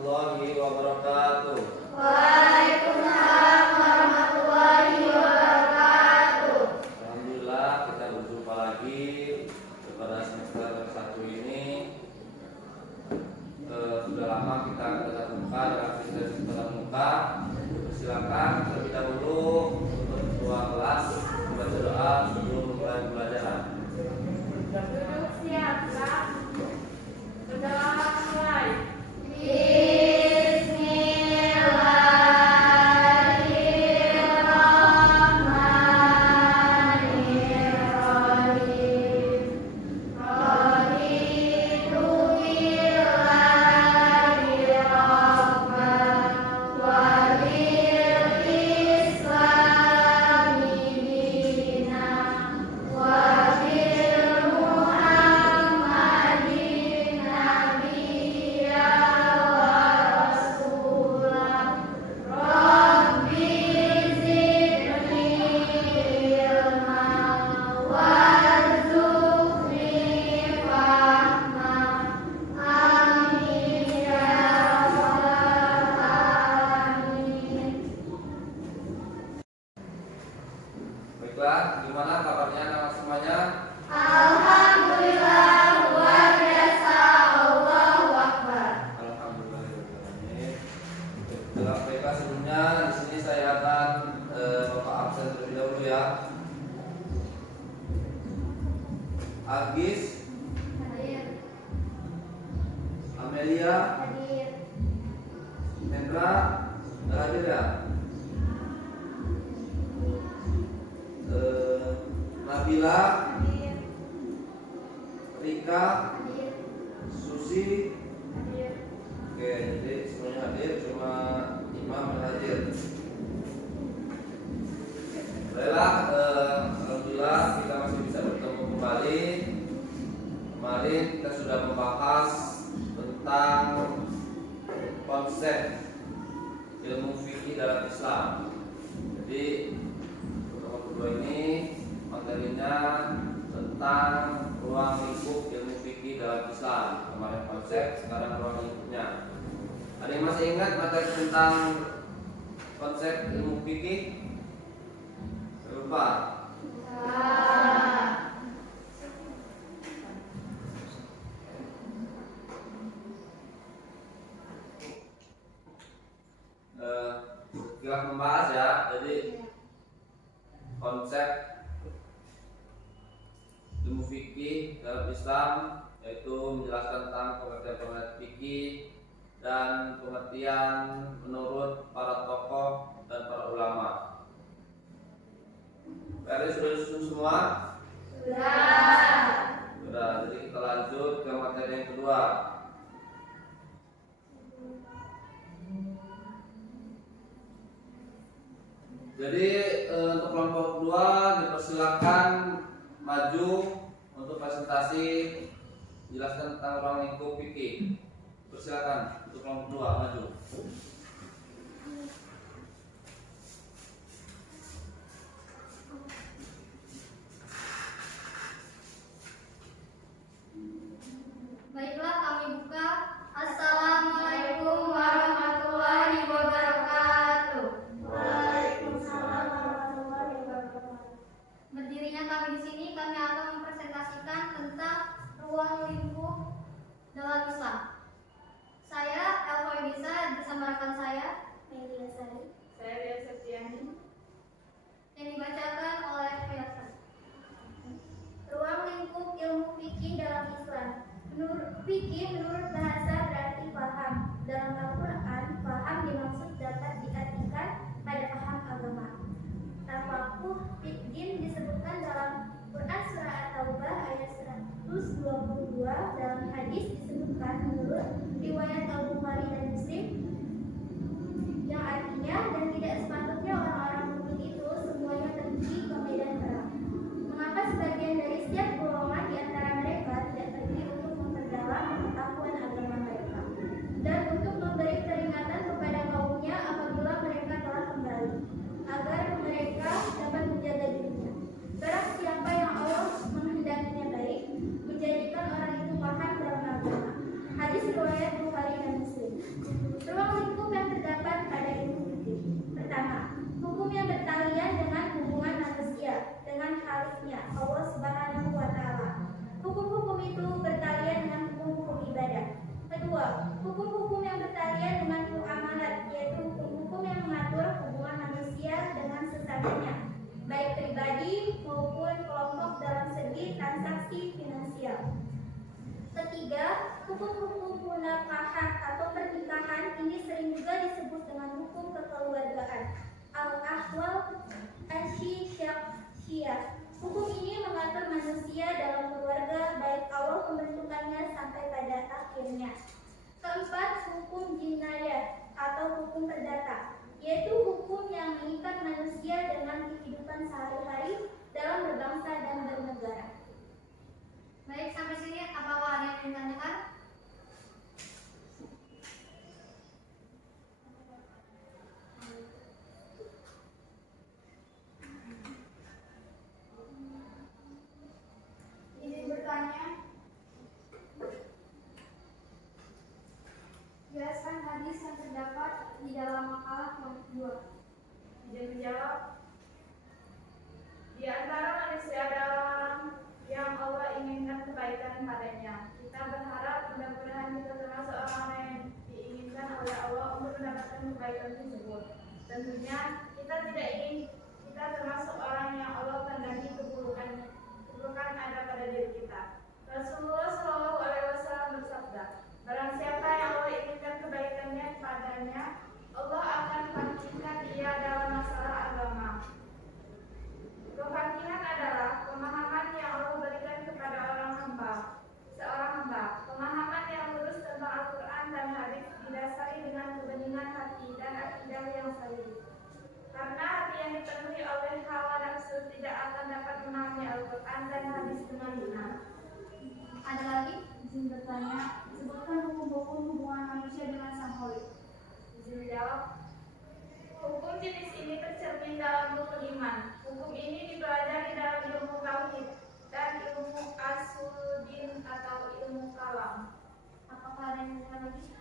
Warahmatullahi wabarakatuh. Waalaikumsalam warahmatullahi wabarakatuh. Alhamdulillah kita berjumpa lagi pada semester 1 ini. Sudah lama kita tetap muka dalam aktivitas tetap muka. Silakan terlebih dahulu untuk ketua kelas membaca doa sebelum mulai pembelajaran. Duduk siap, Kak. Berdoa mulai. Baiklah, gimana kabarnya anak semuanya? Alhamdulillah, luar biasa. Allahu Akbar. Alhamdulillah. Baiklah, sebelumnya di sini saya akan Bapak absen terlebih dahulu ya. Agis, Hadir. Amelia, Hadir. Hendra, nggak hadir ya? Nabila, Hadir. Rika, Hadir. Susi. Hadir. Oke, jadi semuanya hadir, cuma Imam yang hadir. Baiklah, alhamdulillah kita masih bisa bertemu kembali. Kemarin kita sudah membahas tentang konsep ilmu fikih dalam Islam. Jadi pertemuan kedua ini materinya tentang ruang lingkup ilmu fikih dalam Islam. Kemarin konsep, sekarang ruang lingkupnya. Ada yang masih ingat materi tentang konsep ilmu fikih? Lupa. Kita membahas ya. Jadi konsep ilmu fikih dalam Islam yaitu menjelaskan tentang pengertian fikih dan pengertian menurut para tokoh dan para ulama. PR sudah disusun semua? Sudah. Jadi kita lanjut ke materi yang kedua. Jadi untuk kelompok kedua dipersilakan maju untuk presentasi menjelaskan tentang ruang lingkup fikih. Persilakan untuk kelompok kedua maju. Baiklah, kami buka. Assalamualaikum warahmatullahi wabarakatuh. Waalaikumsalam warahmatullahi wabarakatuh. Berdirinya kami di sini, kami akan mempresentasikan tentang ruang lingkup dalam Islam. Saya Elva Yunisa bersama rekan saya Melia Sari. ketiga, hukum-hukum munakahan atau pernikahan ini sering juga disebut dengan hukum kekeluargaan. Al-Ahwal Asy-Syakhsiyah. Hukum ini mengatur manusia dalam keluarga baik awal pembentukannya sampai pada akhirnya. Keempat, hukum jinayah atau hukum perdata, yaitu hukum yang mengikat manusia dengan kehidupan sehari-hari dalam berbangsa dan bernegara. Baik, sampai sini apakah ada yang ingin ditanyakan? Izin bertanya. Jelaskan hadis yang terdapat di dalam makalah kelompok 2. Izin menjawab. Di antara manusia ada orang yang Allah inginkan kebaikan padanya. Kita berharap mudah-mudahan kita termasuk orang yang diinginkan oleh Allah untuk mendapatkan kebaikan tersebut. Tentunya kita tidak ingin kita termasuk orang yang Allah kehendaki keburukan ada pada diri kita. Rasulullah SAW bersabda, barang siapa yang Allah inginkan kebaikannya padanya, Allah akan pastikan ia dalam masalah agama. Kefakihan adalah pemahaman yang Allah berikan kepada seorang hamba. Pemahaman yang lurus tentang Al-Quran dan hadis didasari dengan kebeningan hati dan akidah yang sahih. Karena hati yang dipenuhi oleh hawa nafsu tidak akan dapat memahami Al-Quran dan hadis dengan benar. Ada lagi? Izin bertanya, sebutkan hukum-hukum hubungan manusia dengan sang Khalik. Izin jawab. Hukum jenis ini tercermin dalam rukun iman. Hukum ini dipelajari dalam ilmu tauhid dan ilmu asuluddin atau ilmu kalam. Apakah ada yang ingin lagi?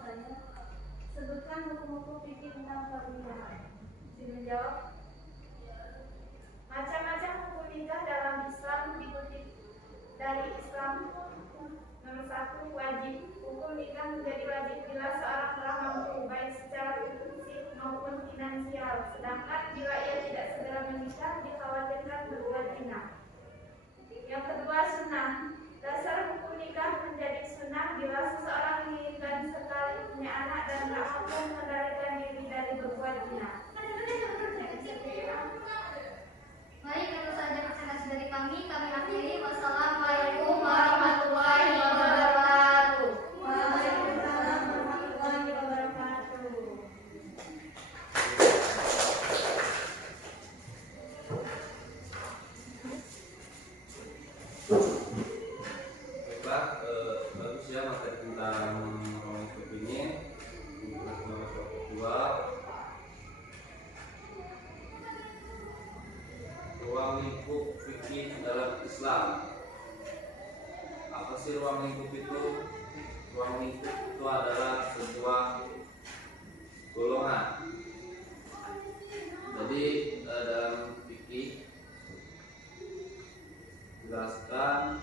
Banyak. Sebutkan hukum-hukum fikih tentang pernikahan. Izin menjawab. Macam-macam hukum nikah dalam Islam dikutip dari Islam. Nomor 1, wajib. Hukum nikah menjadi wajib bila seorang telah mampu baik secara fisik maupun finansial. Sedangkan bila ia tidak segera menikah dikhawatirkan berbuat zina. Yang kedua, sunnah. Dasar hukum nikah menjadi sunnah bila seseorang menginginkan sekali punya anak dan tak mampu mengendalikan diri dari berbuat zina. Baik, itu saja presentasi dari kami. Kami akhiri. Wassalamualaikum warahmatullahi wabarakatuh. Waalaikumsalam warahmatullahi wabarakatuh. Baiklah, bagus ya materi tentang ruang lingkup ini. Nomor 2, ruang lingkup fikih dalam Islam. Apa sih ruang lingkup itu? Ruang lingkup itu adalah sebuah golongan. Jadi dalam fikih jelaskan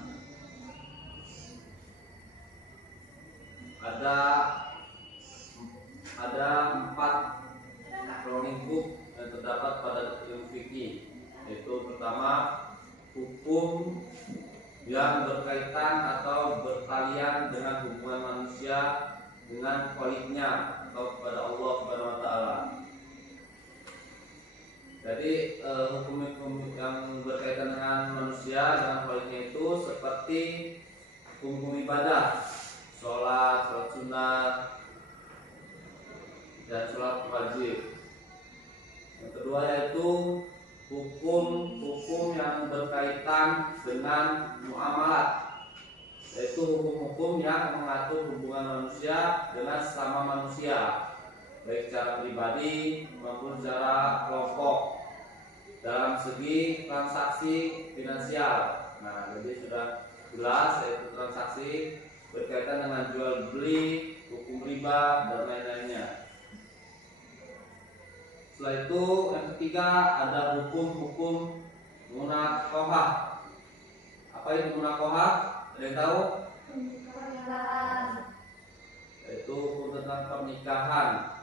ada 4 ruang lingkup yang terdapat pada ilmu fikih, yaitu pertama, hukum yang berkaitan atau berkalian dengan hubungan manusia dengan Khaliknya atau kepada Allah Subhanahu wa taala. Jadi hukum-hukum yang berkaitan dengan manusia dengan Khaliknya itu seperti hukum ibadah, sholat sunat, dan sholat wajib. Yang kedua yaitu hukum-hukum yang berkaitan dengan muamalat, yaitu hukum-hukum yang mengatur hubungan manusia dengan sesama manusia, baik secara pribadi maupun secara kelompok dalam segi transaksi finansial. Nah, jadi sudah jelas yaitu transaksi berkaitan dengan jual beli, hukum riba dan lain-lainnya. Setelah itu yang ketiga ada hukum-hukum munaqahah. Apa itu munaqahah? Ada yang tahu? Yaitu hukum tentang pernikahan.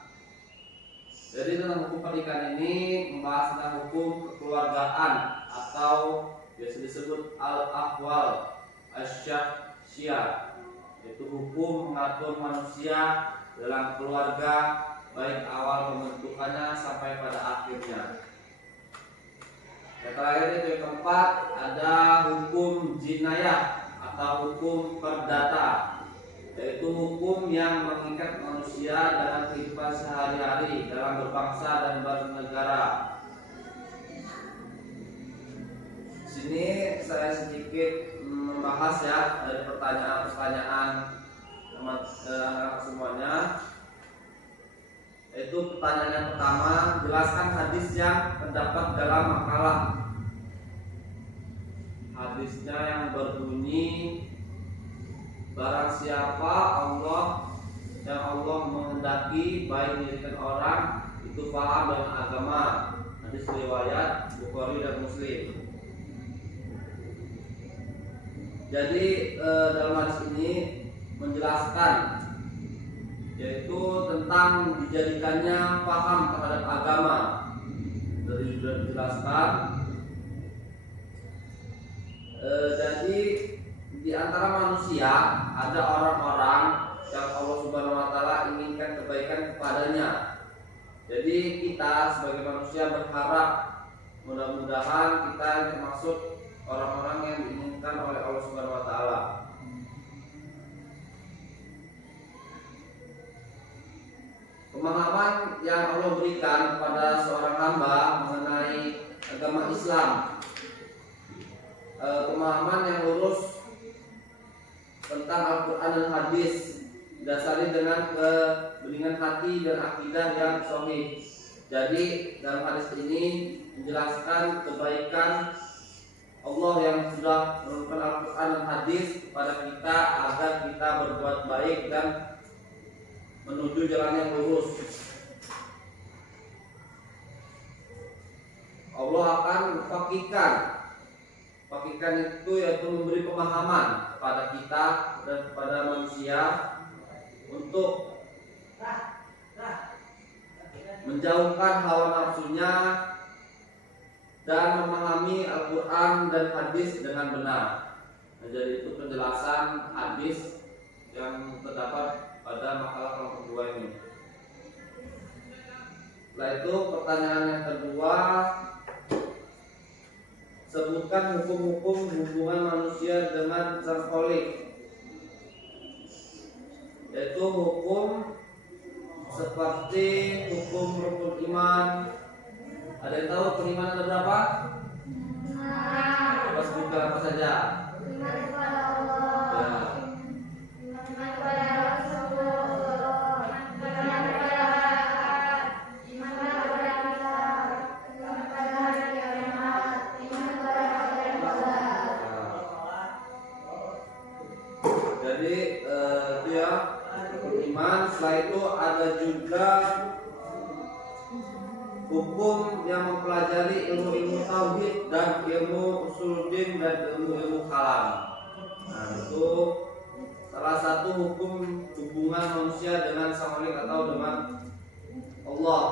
Jadi tentang hukum pernikahan ini membahas tentang hukum kekeluargaan atau biasa disebut al-ahwal asy-syakhsiyah. yaitu hukum mengatur manusia dalam keluarga baik awal pembentukannya sampai pada akhirnya. Yang terakhir itu yang keempat, ada hukum jinayah atau hukum perdata, yaitu hukum yang mengikat manusia dalam kehidupan sehari-hari dalam berbangsa dan bernegara. Sini saya sedikit membahas ya dari pertanyaan-pertanyaan anak-anak semuanya. Itu pertanyaan yang pertama, jelaskan hadis yang terdapat dalam makalah. Hadisnya yang berbunyi, barang siapa yang Allah menghendaki baik menjadikan orang itu paham dengan agama. Hadis riwayat Bukhari dan Muslim. Jadi dalam hadis ini menjelaskan, yaitu tentang dijadikannya paham terhadap agama. Dari sudah dijelaskan. Jadi di antara manusia ada orang-orang yang Allah Subhanahu Wa Taala inginkan kebaikan kepadanya. Jadi kita sebagai manusia berharap mudah-mudahan kita termasuk orang-orang yang diinginkan oleh Allah Subhanahu Wa Taala. Pemahaman yang Allah berikan kepada seorang hamba mengenai agama Islam, pemahaman yang lurus tentang Al-Quran dan hadis, didasari dengan kebeningan hati dan akidah yang sahih. Jadi dalam hadis ini menjelaskan kebaikan Allah yang sudah menurunkan Al-Quran dan hadis kepada kita agar kita berbuat baik dan menuju jalan yang lurus. Allah akan fakihkan itu yaitu memberi pemahaman kepada kita dan kepada manusia untuk menjauhkan hawa nafsunya dan memahami Al-Quran dan hadis dengan benar. Nah, jadi itu penjelasan hadis yang terdapat pada makalah kelompok 2 ini. Setelah itu pertanyaan yang kedua, sebutkan hukum-hukum hubungan manusia dengan sang Khalik, yaitu hukum seperti hukum rukun iman. Ada yang tahu rukun iman ada berapa? Coba sebutkan apa saja. Iman kepada Allah, Ya. iman kepada Rasul, iman kepada iman kepada kitab, iman kepada hari kiamat, iman kepada hari qadar. Jadi itu ya rukun iman. Setelah itu ada juga hukum yang mempelajari ilmu-ilmu tauhid dan ilmu usuluddin dan ilmu-ilmu kalam. Nah, itu salah satu hukum hubungan manusia dengan sang Khalik atau dengan Allah,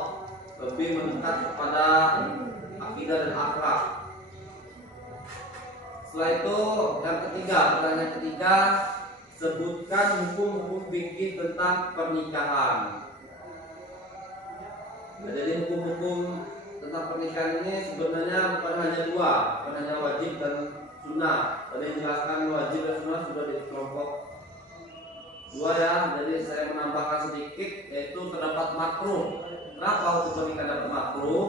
lebih mendekat kepada akidah dan akhlak. Setelah itu yang ketiga, pertanyaan ketiga, sebutkan hukum-hukum fikih tentang pernikahan. Nah, jadi hukum-hukum tentang pernikahan ini sebenarnya bukan hanya dua, bukan hanya wajib dan sunnah. Tadi dijelaskan wajib dan sunnah sudah di kelompok 2 ya. Jadi saya menambahkan sedikit, yaitu terdapat makruh. Kenapa hukum pernikahan dapat makruh?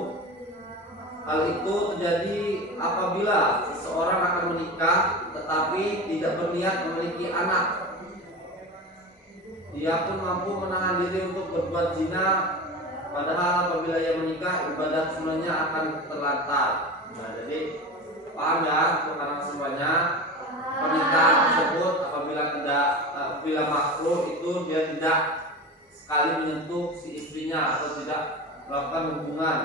Hal itu terjadi apabila seseorang akan menikah tetapi tidak berniat memiliki anak. Dia pun mampu menahan diri untuk berbuat zina, padahal apabila ia menikah ibadah semuanya akan terlantar. Nah, jadi paham ya untuk anak semuanya, pernikahan tersebut apabila makruh itu dia tidak sekali menyentuh si istrinya atau tidak melakukan hubungan.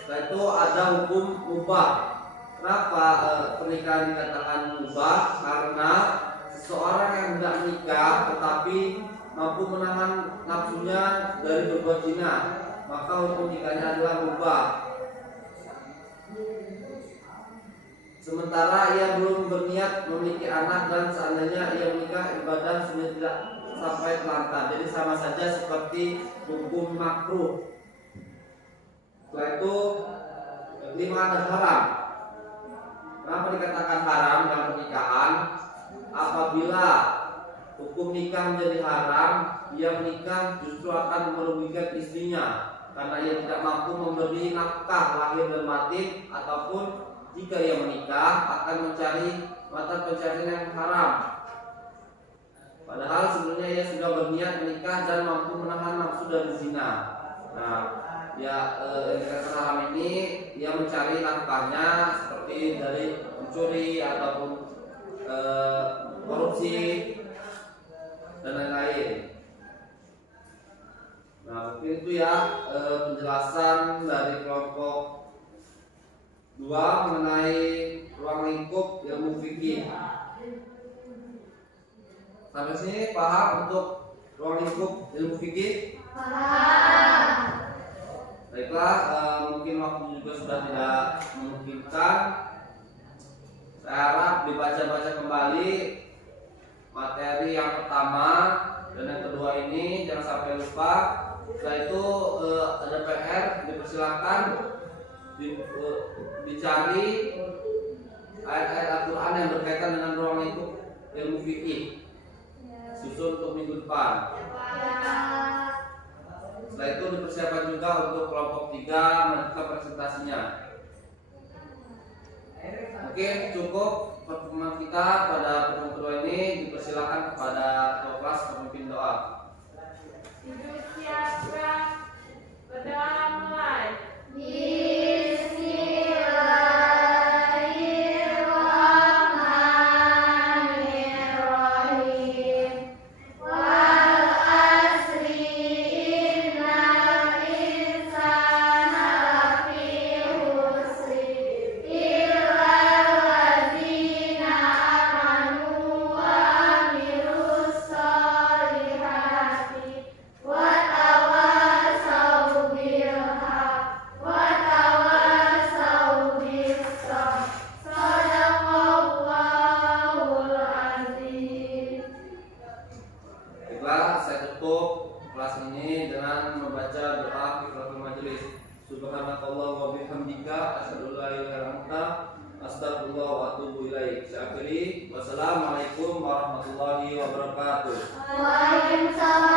Setelah itu ada hukum mubah. Kenapa pernikahan dikatakan mubah? Karena seseorang yang tidak menikah tetapi mampu menahan nafsunya dari berbuat zina, maka hukum nikahnya adalah mubah. sementara ia belum berniat memiliki anak dan seandainya ia menikah ibadah sudah tidak sampai telantar. Jadi sama saja seperti hukum makruh. Setelah itu kelima ada haram. Kenapa dikatakan haram dalam pernikahan? Apabila hukum nikah menjadi haram, ia menikah justru akan merugikan istrinya karena ia tidak mampu memberi nafkah lahir dan batin, ataupun jika ia menikah akan mencari mata pencarian yang haram. Padahal sebelumnya ia sudah berniat menikah dan mampu menahan nafsu dari zina. Nah, ya dikatakan haram ini ia mencari nafkahnya seperti dari mencuri ataupun korupsi dan lain-lain. Nah, mungkin itu ya penjelasan dari kelompok 2 mengenai ruang lingkup ilmu fikih. Sampai sini paham untuk ruang lingkup ilmu fikih? Paham. Baiklah, mungkin waktu juga sudah tidak memungkinkan. Saya harap dibaca-baca kembali materi yang pertama dan yang kedua ini, jangan sampai lupa. Setelah itu ada PR, dipersilakan dicari ayat-ayat Al-Quran yang berkaitan dengan ruang lingkup ilmu fikih. Susun untuk minggu depan. Setelah itu dipersiapkan juga untuk kelompok 3 melanjutkan presentasinya. Oke, cukup pertemuan kita pada pertemuan kedua ini. Dipersilakan kepada ketua kelas pemimpin doa. Ibu siapkan, berdoa mulai. Bismillahirrahmanirrahim. Wal asri innal insana lafi khusri illal ladzina amanu wa amilus solihati wa tawasaw bil haqq wa tawasaw bis sabr. Shadaqallahul azim. Baiklah, saya tutup kelas ini dengan membaca doa kifaratul majelis. Subhanakallah wa bihamdika asyhadu an la ilaha illa anta astaghfirullah wa atubu ilaik. Saya akhiri. Wassalamualaikum warahmatullahi wabarakatuh. Waalaikumsalam